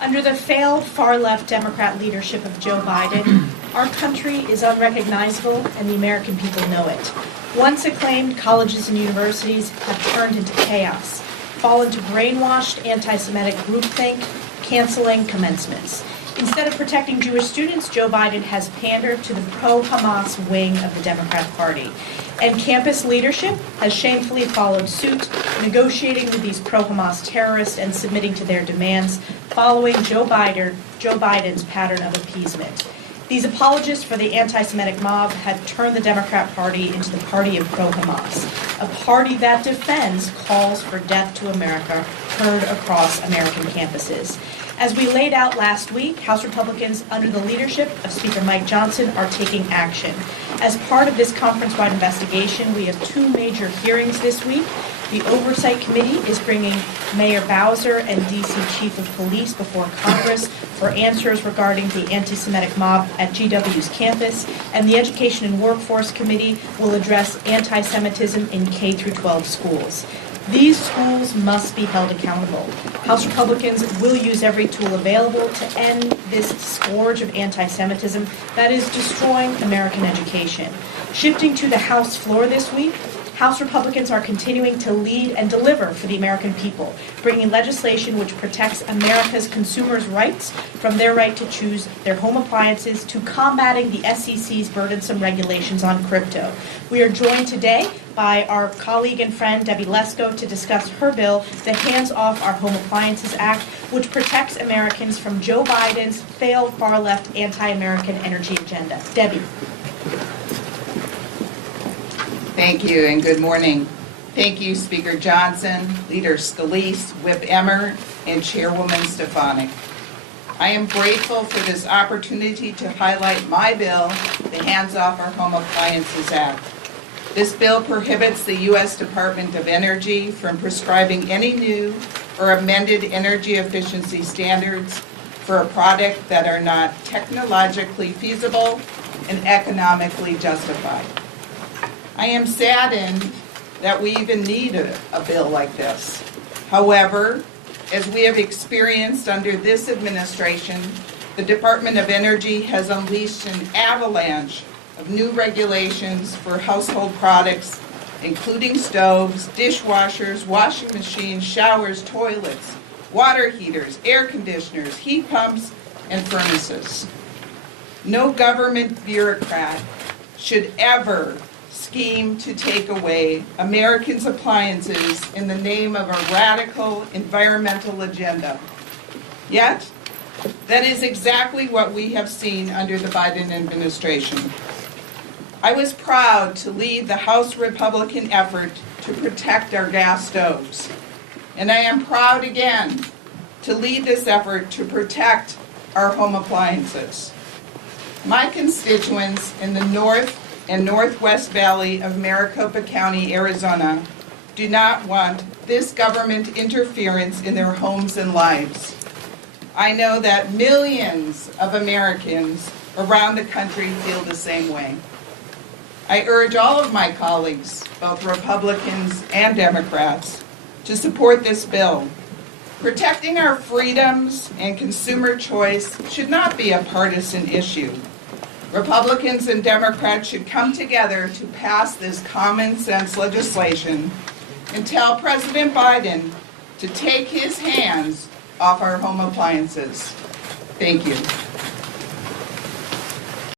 Under the failed far-left Democrat leadership of Joe Biden, our country is unrecognizable and the American people know it. Once acclaimed colleges and universities have turned into chaos, fallen to brainwashed anti-Semitic groupthink, canceling commencements. Instead of protecting Jewish students, Joe Biden has pandered to the pro-Hamas wing of the Democrat Party. And campus leadership has shamefully followed suit, negotiating with these pro-Hamas terrorists and submitting to their demands, following Joe Biden's pattern of appeasement. These apologists for the anti-Semitic mob had turned the Democrat Party into the party of pro-Hamas, a party that defends calls for death to America heard across American campuses. As we laid out last week, House Republicans, under the leadership of Speaker Mike Johnson, are taking action. As part of this conference-wide investigation, we have two major hearings this week. The Oversight Committee is bringing Mayor Bowser and D.C. Chief of Police before Congress for answers regarding the anti-Semitic mob at GW's campus, and the Education and Workforce Committee will address anti-Semitism in K-12 schools. These schools must be held accountable. House Republicans will use every tool available to end this scourge of anti-Semitism that is destroying American education. Shifting to the House floor this week, House Republicans are continuing to lead and deliver for the American people, bringing legislation which protects America's consumers' rights from their right to choose their home appliances to combating the SEC's burdensome regulations on crypto. We are joined today by our colleague and friend Debbie Lesko to discuss her bill, the Hands Off Our Home Appliances Act, which protects Americans from Joe Biden's failed far-left anti-American energy agenda. Debbie. Thank you and good morning. Thank you, Speaker Johnson, Leader Scalise, Whip Emmer, and Chairwoman Stefanik. I am grateful for this opportunity to highlight my bill, the Hands Off Our Home Appliances Act. This bill prohibits the U.S. Department of Energy from prescribing any new or amended energy efficiency standards for a product that are not technologically feasible and economically justified. I am saddened that we even need a bill like this. However, as we have experienced under this administration, the Department of Energy has unleashed an avalanche of new regulations for household products, including stoves, dishwashers, washing machines, showers, toilets, water heaters, air conditioners, heat pumps, and furnaces. No government bureaucrat should ever scheme to take away Americans' appliances in the name of a radical environmental agenda. Yet, that is exactly what we have seen under the Biden administration. I was proud to lead the House Republican effort to protect our gas stoves. And I am proud again to lead this effort to protect our home appliances. My constituents in the North and Northwest Valley of Maricopa County, Arizona, do not want this government interference in their homes and lives. I know that millions of Americans around the country feel the same way. I urge all of my colleagues, both Republicans and Democrats, to support this bill. Protecting our freedoms and consumer choice should not be a partisan issue. Republicans and Democrats should come together to pass this common sense legislation and tell President Biden to take his hands off our home appliances. Thank you.